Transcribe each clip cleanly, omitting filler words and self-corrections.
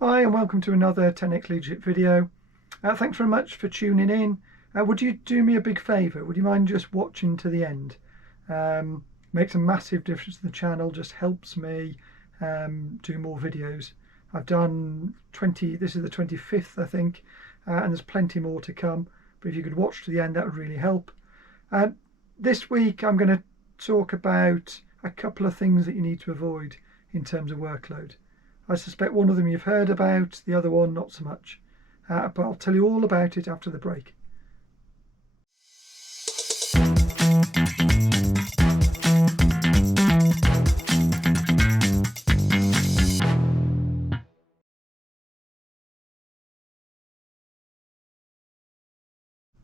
Hi and welcome to another 10x Leadership video. Thanks very much for tuning in. Would you do me a big favour? Would you mind just watching to the end? Makes a massive difference to the channel, just helps me do more videos. I've done 20, this is the 25th I think, and there's plenty more to come. But if you could watch to the end, that would really help. This week I'm going to talk about a couple of things that you need to avoid in terms of workload. I suspect one of them you've heard about, the other one not so much. But I'll tell you all about it after the break.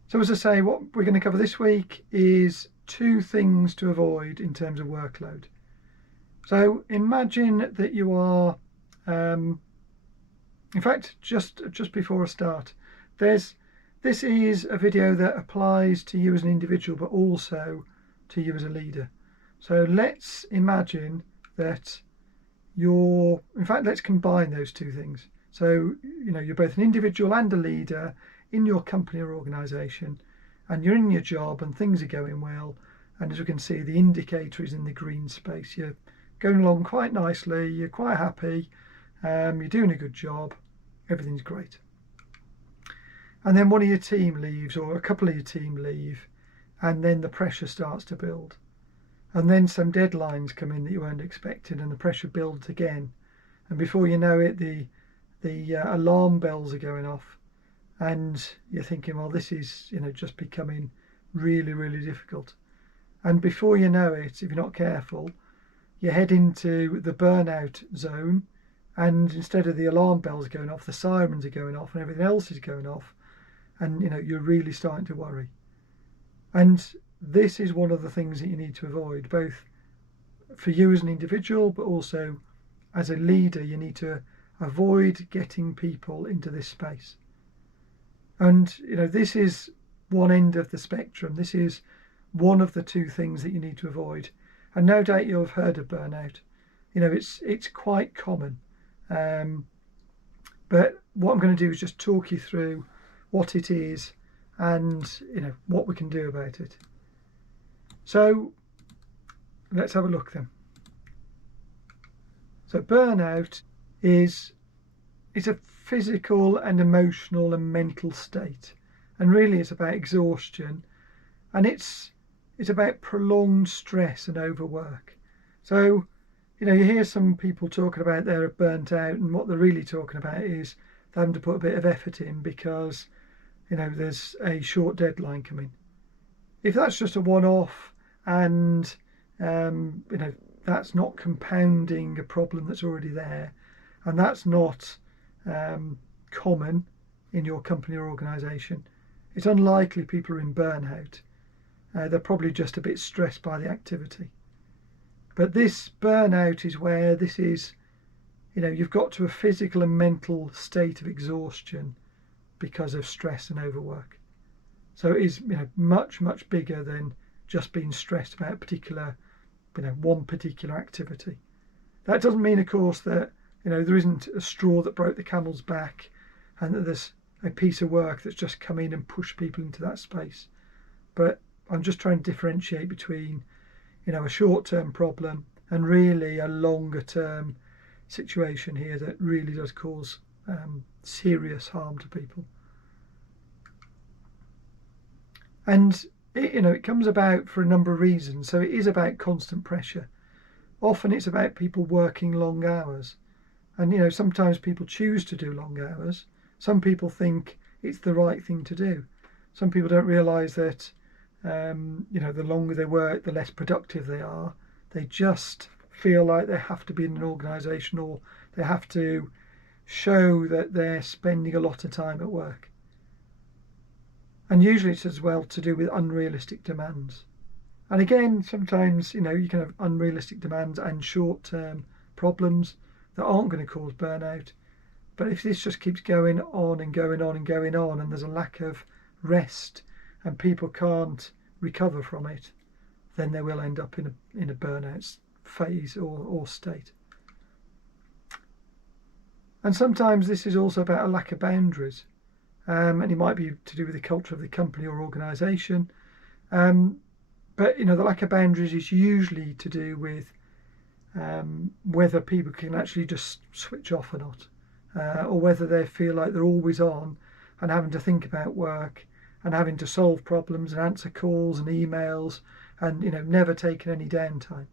So as I say, what we're going to cover this week is two things to avoid in terms of workload. So imagine that you are in fact, just before I start, this is a video that applies to you as an individual, but also to you as a leader. So let's imagine that let's combine those two things. So, you're both an individual and a leader in your company or organization, and you're in your job and things are going well. And as we can see, the indicator is in the green space. You're going along quite nicely, you're quite happy, you're doing a good job, everything's great. And then one of your team leaves, or a couple of your team leave, and then the pressure starts to build. And then some deadlines come in that you weren't expecting, and the pressure builds again. And before you know it, the alarm bells are going off, and you're thinking, well, this is just becoming really, really difficult. And before you know it, if you're not careful, you head into the burnout zone. And instead of the alarm bells going off, the sirens are going off and everything else is going off. And you're really starting to worry. And this is one of the things that you need to avoid, both for you as an individual, but also as a leader. You need to avoid getting people into this space. And this is one end of the spectrum. This is one of the two things that you need to avoid. And no doubt you'll have heard of burnout. It's quite common. But what I'm going to do is just talk you through what it is and what we can do about it. So let's have a look then. So burnout is a physical and emotional and mental state, and really it's about exhaustion, and it's about prolonged stress and overwork. So you hear some people talking about they're burnt out, and what they're really talking about is they're having to put a bit of effort in because there's a short deadline coming. If that's just a one-off and that's not compounding a problem that's already there, and that's not common in your company or organization, it's unlikely people are in burnout. They're probably just a bit stressed by the activity. But this burnout is where this is, you've got to a physical and mental state of exhaustion because of stress and overwork. So it is much, much bigger than just being stressed about one particular activity. That doesn't mean, of course, that there isn't a straw that broke the camel's back and that there's a piece of work that's just come in and pushed people into that space. But I'm just trying to differentiate between a short-term problem and really a longer-term situation here that really does cause serious harm to people. And it comes about for a number of reasons. So it is about constant pressure. Often it's about people working long hours, and sometimes people choose to do long hours. Some people think it's the right thing to do. Some people don't realise that the longer they work, the less productive they are. They just feel like they have to be in an organisation, or they have to show that they're spending a lot of time at work. And usually it's as well to do with unrealistic demands. And again, sometimes you can have unrealistic demands and short-term problems that aren't going to cause burnout. But if this just keeps going on and going on and going on, and there's a lack of rest and people can't recover from it, then they will end up in a burnout phase or state. And sometimes this is also about a lack of boundaries, and it might be to do with the culture of the company or organisation. But the lack of boundaries is usually to do with whether people can actually just switch off or not, or whether they feel like they're always on and having to think about work and having to solve problems and answer calls and emails and never taking any downtime.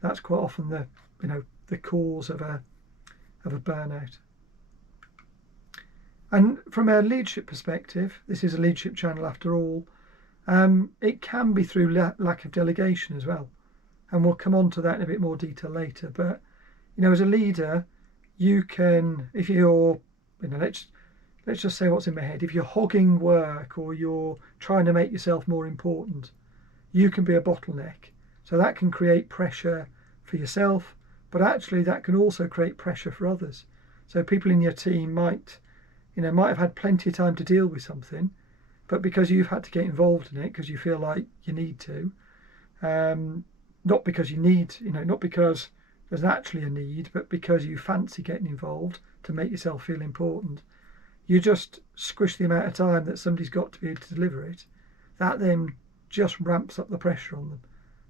That's quite often the cause of a burnout. And from a leadership perspective, this is a leadership channel after all, it can be through lack of delegation as well. And we'll come on to that in a bit more detail later. But, as a leader, you can, if you're, let's just say what's in my head. If you're hogging work or you're trying to make yourself more important, you can be a bottleneck. So that can create pressure for yourself, but actually that can also create pressure for others. So people in your team might have had plenty of time to deal with something, but because you've had to get involved in it because you feel like you need to, not because you need, not because there's actually a need, but because you fancy getting involved to make yourself feel important, you just squish the amount of time that somebody's got to be able to deliver it. That then just ramps up the pressure on them.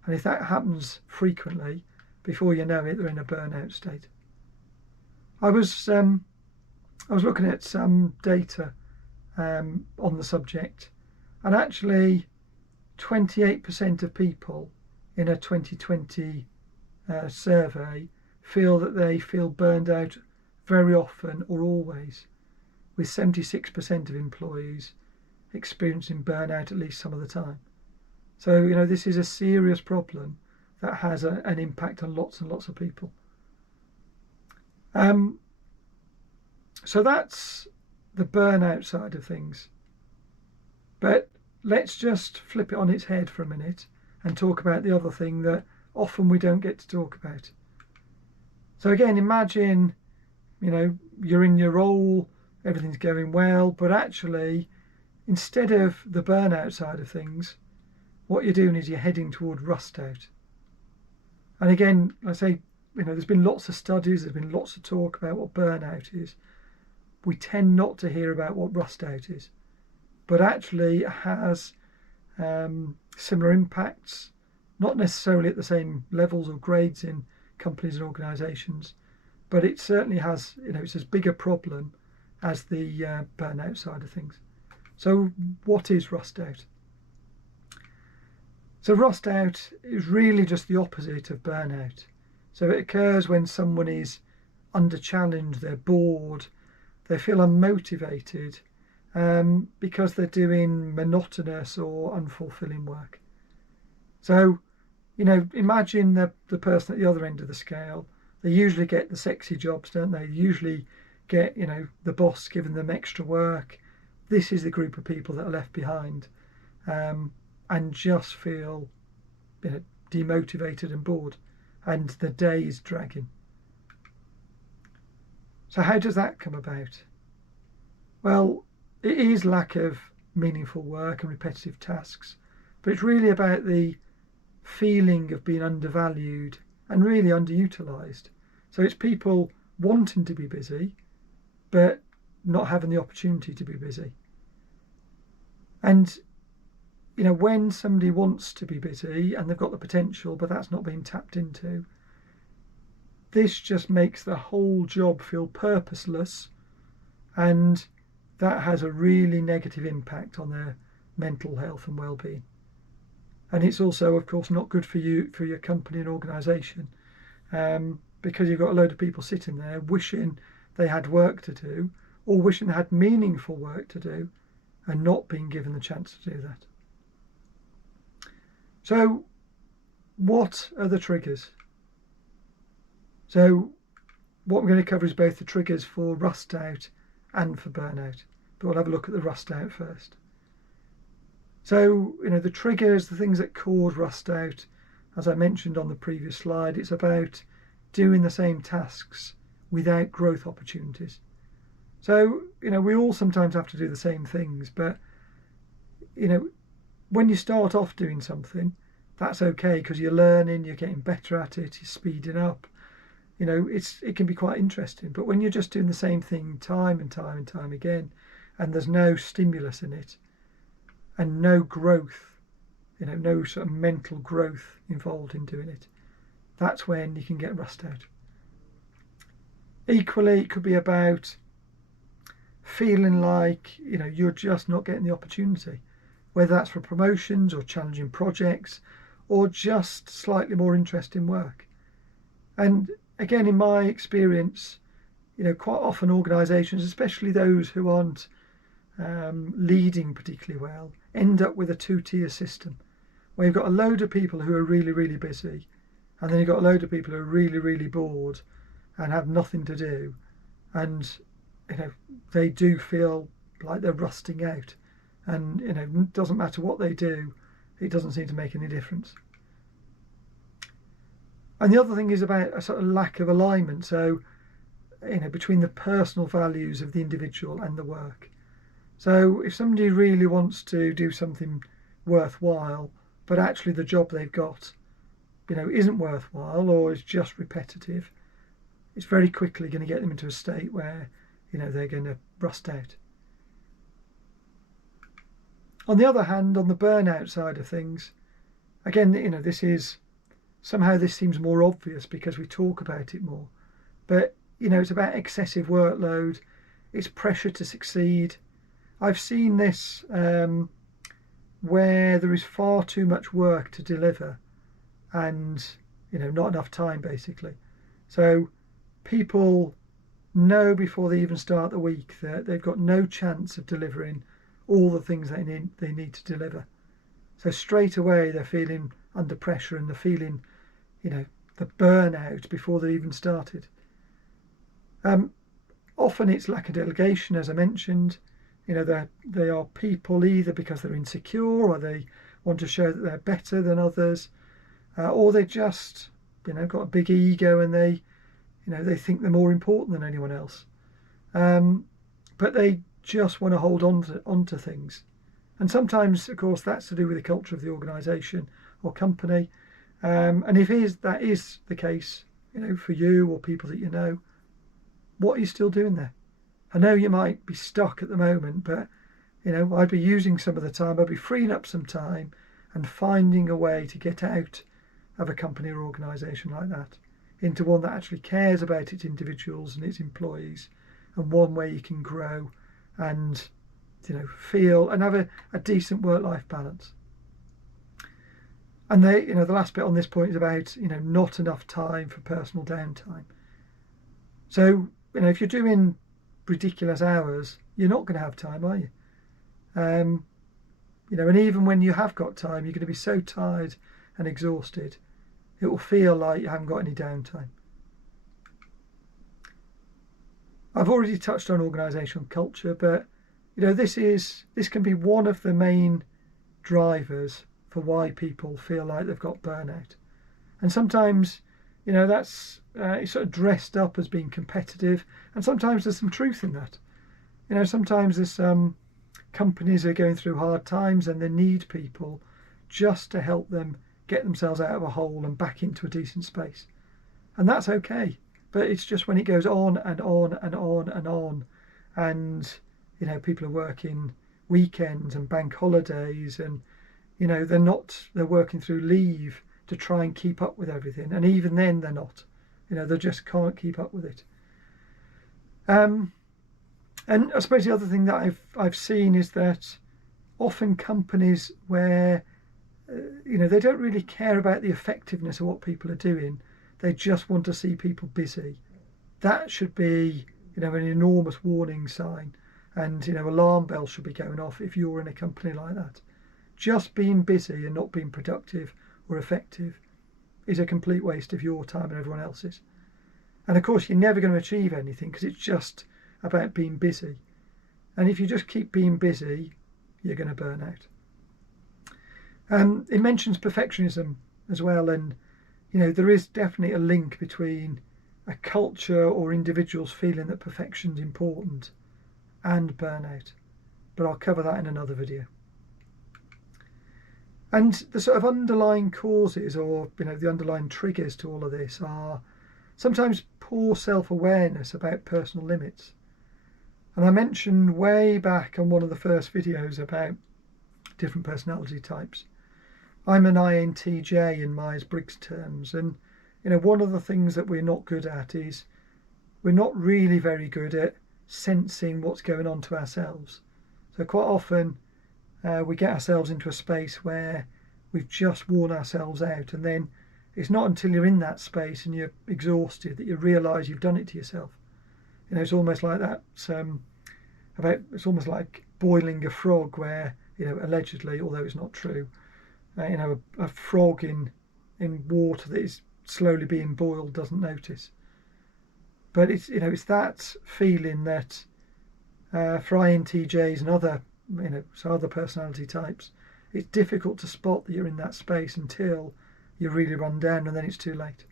And if that happens frequently, before you know it, they're in a burnout state. I was looking at some data on the subject, and actually 28% of people in a 2020 survey feel that they feel burned out very often or always, with 76% of employees experiencing burnout at least some of the time. So this is a serious problem that has an impact on lots and lots of people. So that's the burnout side of things. But let's just flip it on its head for a minute and talk about the other thing that often we don't get to talk about. So again, imagine, you're in your role, everything's going well, but actually, instead of the burnout side of things, what you're doing is you're heading toward Rustout. And again, I say, there's been lots of studies, there's been lots of talk about what burnout is. We tend not to hear about what Rustout is, but actually it has similar impacts, not necessarily at the same levels or grades in companies and organisations, but it certainly has, it's as big a problem as the burnout side of things. So what is Rustout? So Rustout is really just the opposite of burnout. So it occurs when someone is under challenge, they're bored, they feel unmotivated because they're doing monotonous or unfulfilling work. So, imagine the person at the other end of the scale. They usually get the sexy jobs, don't they? They usually get, the boss giving them extra work. This is the group of people that are left behind and just feel demotivated and bored, and the day is dragging. So how does that come about? Well, it is lack of meaningful work and repetitive tasks, but it's really about the feeling of being undervalued and really underutilised. So it's people wanting to be busy, but not having the opportunity to be busy. And when somebody wants to be busy and they've got the potential, but that's not being tapped into, this just makes the whole job feel purposeless, and that has a really negative impact on their mental health and well-being. And it's also, of course, not good for you, for your company and organisation, because you've got a load of people sitting there wishing they had work to do, or wishing they had meaningful work to do, and not being given the chance to do that. So what are the triggers? So what we're going to cover is both the triggers for Rustout and for burnout, but we'll have a look at the Rustout first. So, the triggers, the things that cause Rustout, as I mentioned on the previous slide, it's about doing the same tasks without growth opportunities. So, we all sometimes have to do the same things, but, when you start off doing something, that's okay because you're learning, you're getting better at it, you're speeding up. you know, it can be quite interesting. But when you're just doing the same thing time and time and time again, and there's no stimulus in it, and no growth, you know, no sort of mental growth involved in doing it, that's when you can get rust out. Equally, it could be about feeling like, you know, you're just not getting the opportunity, whether that's for promotions or challenging projects or just slightly more interesting work. And again, in my experience, you know, quite often organisations, especially those who aren't leading particularly well, end up with a two-tier system where you've got a load of people who are really, really busy, and then you've got a load of people who are really, really bored and have nothing to do, and you know, they do feel like they're rusting out, and you know, it doesn't matter what they do, it doesn't seem to make any difference. And the other thing is about a sort of lack of alignment, so you know, between the personal values of the individual and the work. So if somebody really wants to do something worthwhile, but actually the job they've got, you know, isn't worthwhile or is just repetitive, it's very quickly going to get them into a state where, you know, they're going to rust out. On the other hand, on the burnout side of things, again, you know, this seems more obvious because we talk about it more. But, you know, it's about excessive workload, it's pressure to succeed. I've seen this where there is far too much work to deliver and, you know, not enough time, basically. So people know before they even start the week that they've got no chance of delivering all the things they need to deliver. So straight away they're feeling under pressure and they're feeling, you know, the burnout before they even started. Often it's lack of delegation, as I mentioned. You know, they are people either because they're insecure or they want to show that they're better than others, or they just, you know, got a big ego and they, you know, they think they're more important than anyone else. But they just want to hold on to things. And sometimes, of course, that's to do with the culture of the organisation or company. And if that is the case, you know, for you or people that you know, what are you still doing there? I know you might be stuck at the moment, but, you know, I'd be using some of the time, I'd be freeing up some time and finding a way to get out of a company or organisation like that into one that actually cares about its individuals and its employees, and one where you can grow and, you know, feel and have a decent work-life balance. And you know, the last bit on this point is about, you know, not enough time for personal downtime. So, you know, if you're doing ridiculous hours, you're not going to have time, are you? You know, and even when you have got time, you're going to be so tired and exhausted, it will feel like you haven't got any downtime. I've already touched on organisational culture, but, you know, this can be one of the main drivers for why people feel like they've got burnout. And sometimes, you know, that's it's sort of dressed up as being competitive, and sometimes there's some truth in that. You know, sometimes there's companies are going through hard times and they need people just to help them get themselves out of a hole and back into a decent space. And that's okay. But it's just when it goes on and on and on and on, and, you know, people are working weekends and bank holidays, and, you know, they're working through leave to try and keep up with everything, and even then they're not. You know, they just can't keep up with it. And I suppose the other thing that I've seen is that often companies where you know, they don't really care about the effectiveness of what people are doing, they just want to see people busy. That should be, you know, an enormous warning sign, and, you know, alarm bells should be going off if you're in a company like that. Just being busy and not being productive or effective is a complete waste of your time and everyone else's. And of course, you're never going to achieve anything because it's just about being busy. And if you just keep being busy, you're going to burn out. It mentions perfectionism as well, and, you know, there is definitely a link between a culture or individuals feeling that perfection is important and burnout, but I'll cover that in another video. And the sort of underlying causes, or, you know, the underlying triggers to all of this are sometimes poor self-awareness about personal limits. And I mentioned way back on one of the first videos about different personality types. I'm an INTJ in Myers-Briggs terms, and one of the things that we're not good at is we're not really very good at sensing what's going on to ourselves. So quite often we get ourselves into a space where we've just worn ourselves out, and then it's not until you're in that space and you're exhausted that you realise you've done it to yourself. It's almost like that. It's almost like boiling a frog, where allegedly, although it's not true, a frog in water that is slowly being boiled doesn't notice. But it's that feeling that for INTJs and other personality types, it's difficult to spot that you're in that space until you really run down, and then it's too late.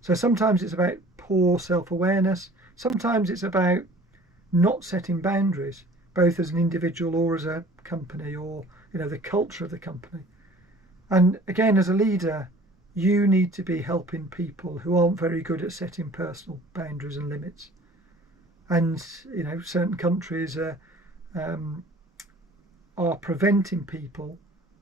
So sometimes it's about poor self-awareness. Sometimes it's about not setting boundaries, both as an individual or as a company, or the culture of the company. And again, as a leader, you need to be helping people who aren't very good at setting personal boundaries and limits. And certain countries are preventing people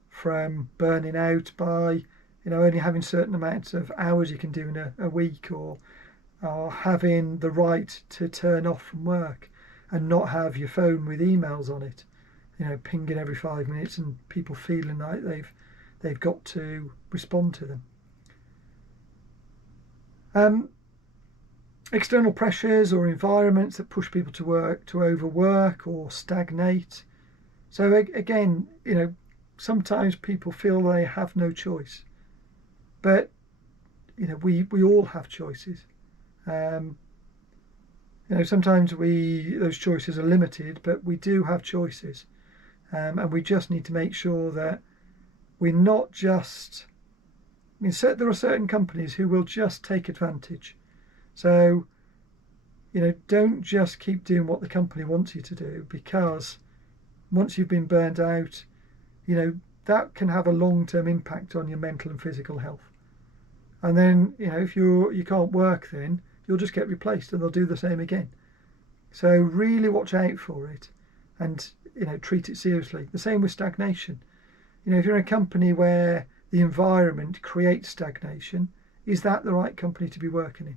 from burning out by only having certain amounts of hours you can do in a week, or having the right to turn off from work and not have your phone with emails on it, pinging every 5 minutes, and people feeling like they've got to respond to them. External pressures or environments that push people to overwork or stagnate. So again, sometimes people feel they have no choice, but we all have choices. Sometimes those choices are limited, but we do have choices, and we just need to make sure that we're not just. There are certain companies who will just take advantage. So, don't just keep doing what the company wants you to do, because once you've been burned out, that can have a long-term impact on your mental and physical health. And then, if you can't work, then you'll just get replaced and they'll do the same again. So really watch out for it, and treat it seriously. The same with stagnation. If you're in a company where the environment creates stagnation, is that the right company to be working in?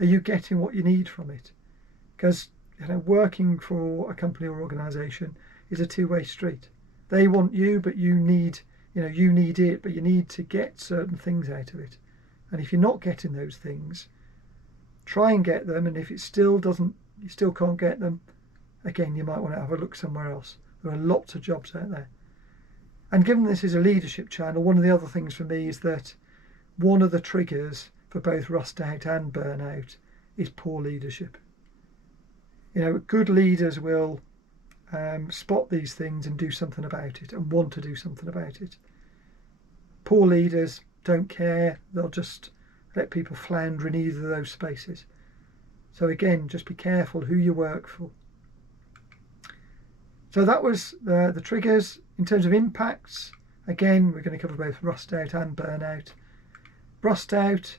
Are you getting what you need from it? Because working for a company or organisation is a two-way street. They want you, but you need it, but you need to get certain things out of it. And if you're not getting those things, try and get them. And if you still can't get them, again, you might want to have a look somewhere else. There are lots of jobs out there. And given this is a leadership channel, one of the other things for me is that one of the triggers for both Rustout and Burnout is poor leadership. Good leaders will spot these things and do something about it, and want to do something about it. Poor leaders don't care. They'll just let people flounder in either of those spaces. So again, just be careful who you work for. So that was the triggers. In terms of impacts, again, we're going to cover both Rustout and Burnout. Rustout,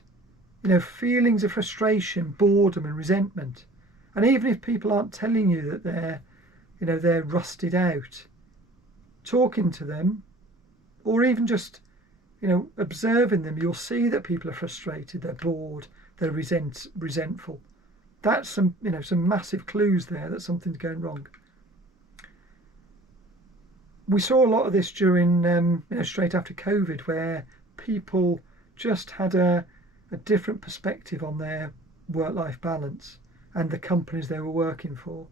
feelings of frustration, boredom and resentment. And even if people aren't telling you that they're rusted out, talking to them, or even just observing them, you'll see that people are frustrated, they're bored, they're resentful. That's some massive clues there that something's going wrong. We saw a lot of this during straight after COVID, where people just had a different perspective on their work-life balance and the companies they were working for.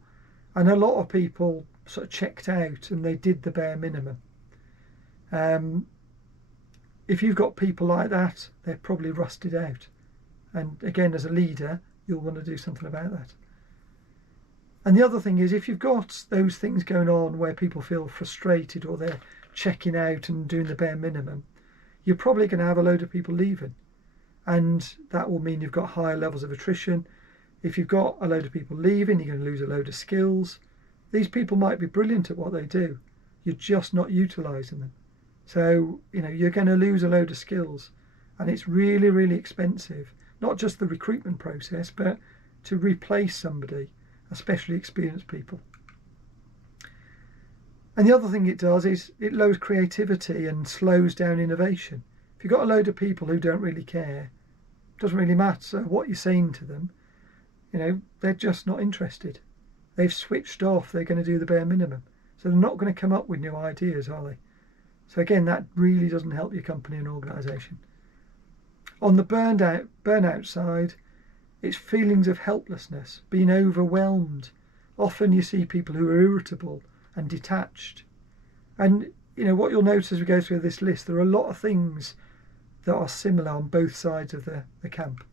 And a lot of people sort of checked out and they did the bare minimum. If you've got people like that, they're probably rusted out. And again, as a leader, you'll want to do something about that. And the other thing is, if you've got those things going on where people feel frustrated or they're checking out and doing the bare minimum, you're probably going to have a load of people leaving. And that will mean you've got higher levels of attrition. If you've got a load of people leaving, you're going to lose a load of skills. These people might be brilliant at what they do. You're just not utilising them. So, you're going to lose a load of skills. And it's really, really expensive not just the recruitment process, but to replace somebody, especially experienced people. And the other thing it does is it lowers creativity and slows down innovation. If you've got a load of people who don't really care, it doesn't really matter what you're saying to them, they're just not interested. They've switched off, they're going to do the bare minimum. So they're not going to come up with new ideas, are they? So again, that really doesn't help your company and organisation. On the burnout side, it's feelings of helplessness, being overwhelmed. Often you see people who are irritable and detached. And what you'll notice as we go through this list, there are a lot of things that are similar on both sides of the camp.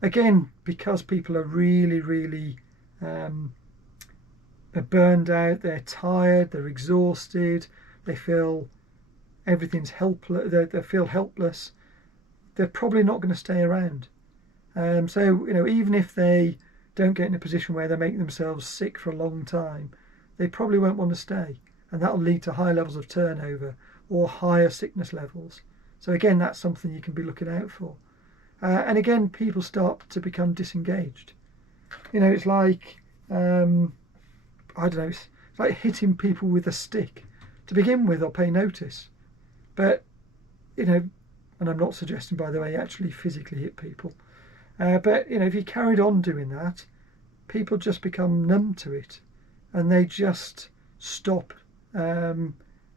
Again, because people are really they're burned out, they're tired, they're exhausted, they feel everything's helpless, they feel helpless, they're probably not going to stay around. So even if they don't get in a position where they're making themselves sick for a long time, they probably won't want to stay, and that'll lead to high levels of turnover or higher sickness levels. So again, that's something you can be looking out for. And again, people start to become disengaged. It's like it's like hitting people with a stick. To begin with, they'll pay notice, but and I'm not suggesting, by the way, actually physically hit people. But if you carried on doing that, people just become numb to it, and they just stop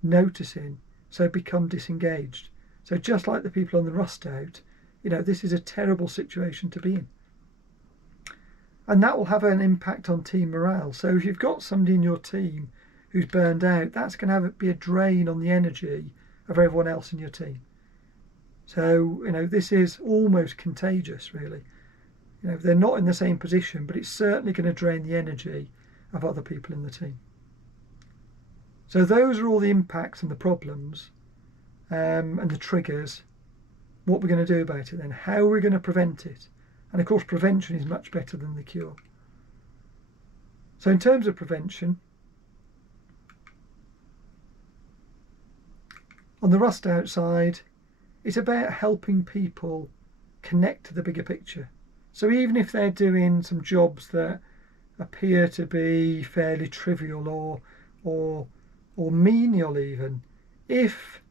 noticing, so become disengaged. So just like the people on the Rustout, this is a terrible situation to be in. And that will have an impact on team morale. So if you've got somebody in your team who's burned out, that's going to be a drain on the energy of everyone else in your team. So, this is almost contagious, really. They're not in the same position, but it's certainly going to drain the energy of other people in the team. So those are all the impacts and the problems and the triggers. What we're going to do about it then, how are we going to prevent it? And of course, prevention is much better than the cure. So in terms of prevention, on the Rustout side, it's about helping people connect to the bigger picture. So even if they're doing some jobs that appear to be fairly trivial or menial even, if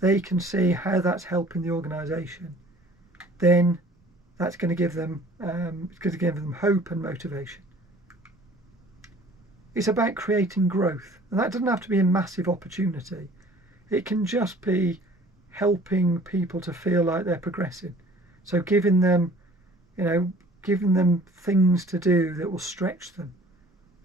they can see how that's helping the organisation, then that's going to give them hope and motivation. It's about creating growth, and that doesn't have to be a massive opportunity. It can just be helping people to feel like they're progressing. So giving them things to do that will stretch them.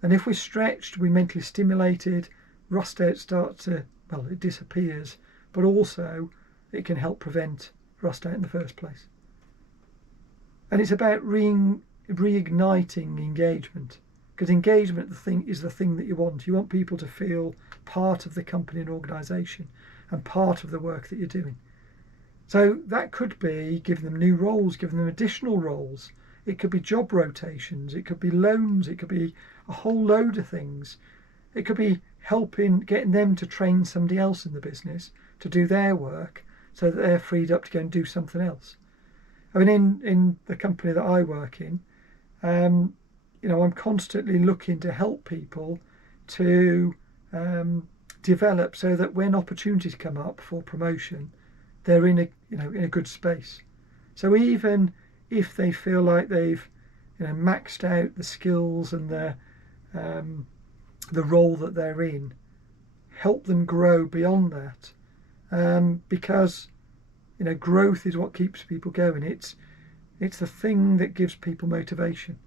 And if we're stretched, we're mentally stimulated, Rustout starts to, it disappears, but also it can help prevent Rustout in the first place. And it's about reigniting engagement, because engagement is the thing that you want. You want people to feel part of the company and organisation and part of the work that you're doing. So that could be giving them new roles, giving them additional roles. It could be job rotations, it could be loans, it could be a whole load of things. It could be getting them to train somebody else in the business to do their work so that they're freed up to go and do something else. I mean, in the company that I work in, I'm constantly looking to help people to develop so that when opportunities come up for promotion, they're in a good space. So even if they feel like they've maxed out the skills and the role that they're in, help them grow beyond that, because growth is what keeps people going. It's the thing that gives people motivation.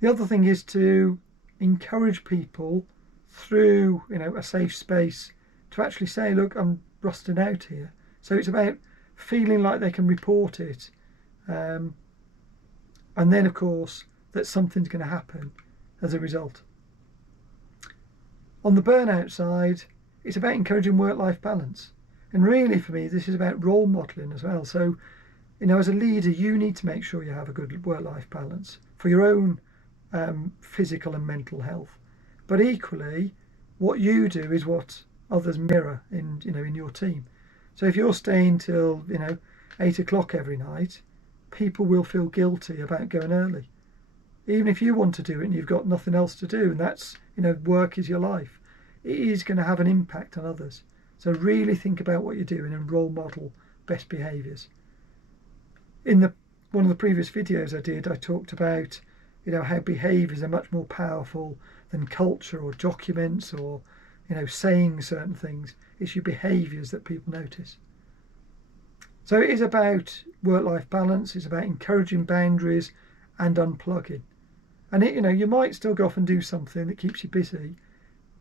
The other thing is to encourage people through a safe space to actually say, look, I'm rusting out here. So it's about feeling like they can report it, and then of course that something's going to happen as a result. On the burnout side, it's about encouraging work-life balance, and really for me this is about role modelling as well. So as a leader, you need to make sure you have a good work-life balance for your own physical and mental health, but equally what you do is what others mirror in your team. So if you're staying till 8 o'clock every night, people will feel guilty about going early. Even if you want to do it and you've got nothing else to do, and that's work is your life, it is going to have an impact on others. So really think about what you're doing and role model best behaviours. In one of the previous videos I did, I talked about how behaviours are much more powerful than culture or documents or saying certain things. It's your behaviours that people notice. So it is about work-life balance. It's about encouraging boundaries and unplugging. And you might still go off and do something that keeps you busy,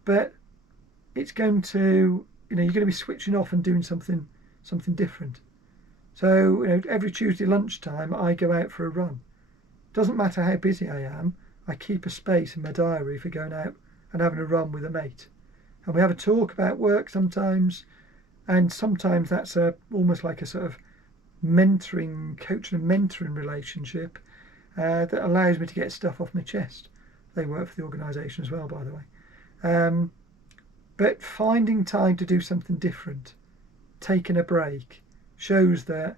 but it's going to you're going to be switching off and doing something different. So every Tuesday lunchtime I go out for a run. Doesn't matter how busy I am, I keep a space in my diary for going out and having a run with a mate. And we have a talk about work sometimes, and sometimes that's almost like a sort of mentoring, coaching and mentoring relationship that allows me to get stuff off my chest. They work for the organisation as well, by the way. But finding time to do something different, taking a break, shows that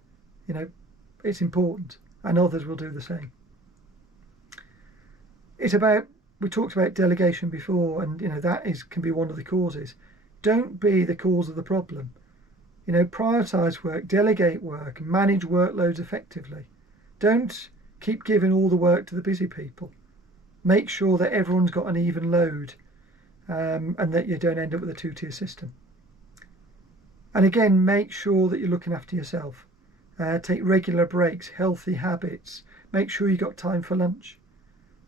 it's important, and others will do the same. It's about, we talked about delegation before, and that can be one of the causes. Don't be the cause of the problem. Prioritise work, delegate work, and manage workloads effectively. Don't keep giving all the work to the busy people. Make sure that everyone's got an even load, and that you don't end up with a two-tier system. And again, make sure that you're looking after yourself. Take regular breaks, healthy habits. Make sure you've got time for lunch.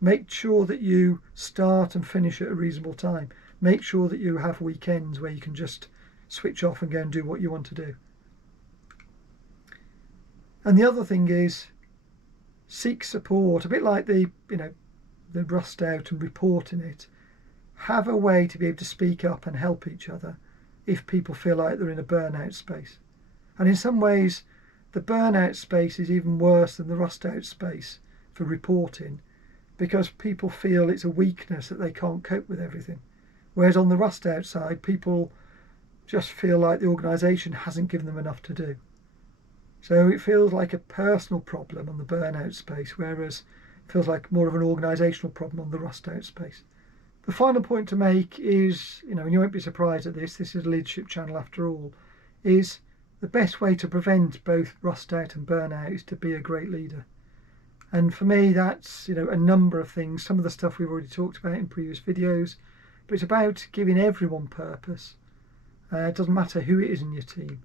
Make sure that you start and finish at a reasonable time. Make sure that you have weekends where you can just switch off and go and do what you want to do. And the other thing is, seek support. A bit like the Rustout and reporting it. Have a way to be able to speak up and help each other if people feel like they're in a burnout space. And in some ways, the burnout space is even worse than the Rustout space for reporting, because people feel it's a weakness that they can't cope with everything. Whereas on the Rustout side, people just feel like the organisation hasn't given them enough to do. So it feels like a personal problem on the burnout space, whereas it feels like more of an organisational problem on the Rustout space. The final point to make is, and you won't be surprised at this is a leadership channel after all, is the best way to prevent both Rustout and burnout is to be a great leader. And for me, that's a number of things. Some of the stuff we've already talked about in previous videos, but it's about giving everyone purpose. It doesn't matter who it is in your team.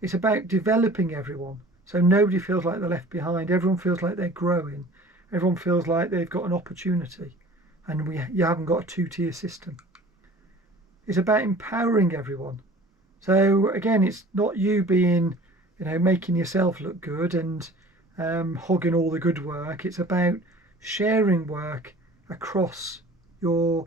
It's about developing everyone, so nobody feels like they're left behind. Everyone feels like they're growing. Everyone feels like they've got an opportunity, and you haven't got a two-tier system. It's about empowering everyone. So again, it's not you being, making yourself look good and hogging all the good work. It's about sharing work across your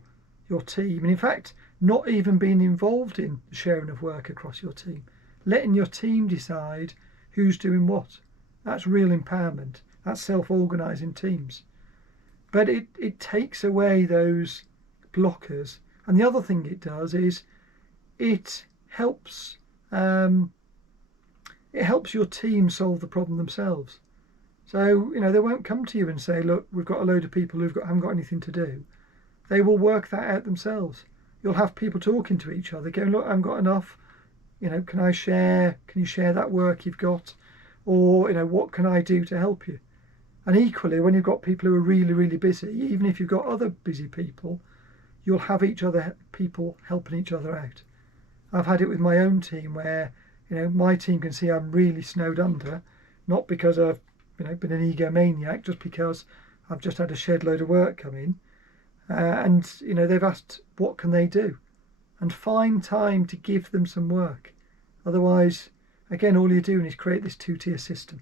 team, and in fact, not even being involved in the sharing of work across your team. Letting your team decide who's doing what. That's real empowerment. That's self-organising teams. But it takes away those blockers. And the other thing it does is it helps your team solve the problem themselves. So they won't come to you and say, look, we've got a load of people who haven't got anything to do. They will work that out themselves. You'll have people talking to each other, going, look, I haven't got enough. Can you share that work you've got? Or what can I do to help you? And equally, when you've got people who are really, really busy, even if you've got other busy people, you'll have people helping each other out. I've had it with my own team where my team can see I'm really snowed under, not because I've been an egomaniac, just because I've just had a shed load of work come in, and they've asked what can they do, and find time to give them some work. Otherwise, again, all you're doing is create this two-tier system.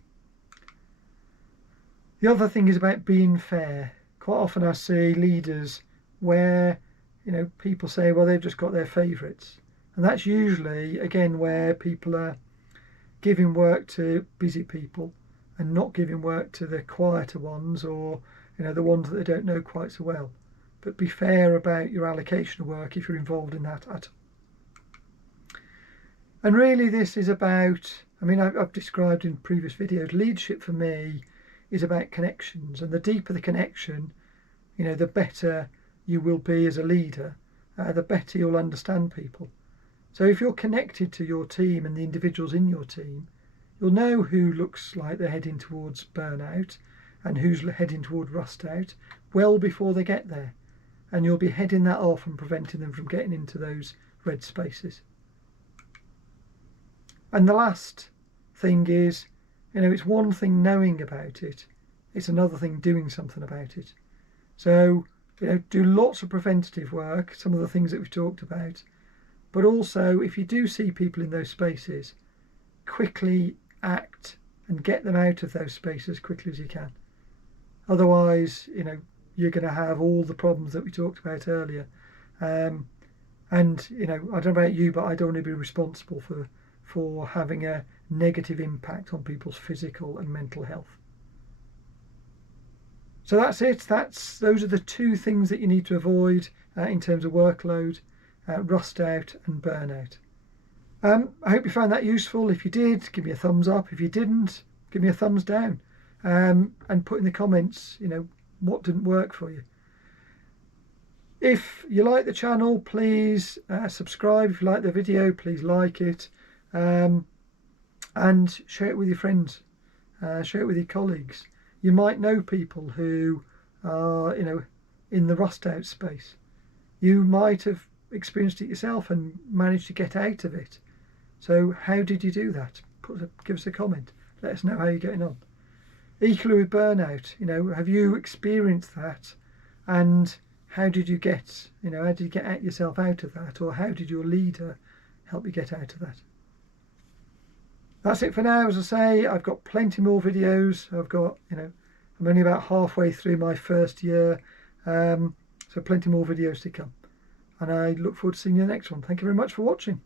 The other thing is about being fair. Quite often I see leaders where people say, well, they've just got their favourites, and that's usually again where people are giving work to busy people and not giving work to the quieter ones, or the ones that they don't know quite so well. But be fair about your allocation of work if you're involved in that at all. And really this is about, I mean, I've described in previous videos, leadership for me is about connections, and the deeper the connection, you know, the better you will be as a leader, the better you'll understand people. So if you're connected to your team and the individuals in your team, you'll know who looks like they're heading towards burnout and who's heading toward rust out well before they get there, and you'll be heading that off and preventing them from getting into those red spaces. And the last thing is, you know, it's one thing knowing about it, it's another thing doing something about it. So, you know, do lots of preventative work, some of the things that we've talked about, but also if you do see people in those spaces, quickly act and get them out of those spaces as quickly as you can. Otherwise, you know, you're going to have all the problems that we talked about earlier. And, you know, I don't know about you, but I don't want to be responsible for having a negative impact on people's physical and mental health. So that's it. Those are the two things that you need to avoid in terms of workload, rust out and burnout. I hope you found that useful. If you did, give me a thumbs up. If you didn't, give me a thumbs down. And put in the comments, you know, what didn't work for you. If you like the channel, please subscribe. If you like the video, please like it. And share it with your friends, share it with your colleagues. You might know people who are, you know, in the rust out space. You might have experienced it yourself and managed to get out of it. So how did you do that? Give us a comment. Let us know how you're getting on. Equally with burnout, you know, have you experienced that? And how did you get, you know, how did you get yourself out of that? Or how did your leader help you get out of that? That's it for now. As I say, I've got plenty more videos. I've got, you know, I'm only about halfway through my first year, so plenty more videos to come. And I look forward to seeing you in the next one. Thank you very much for watching.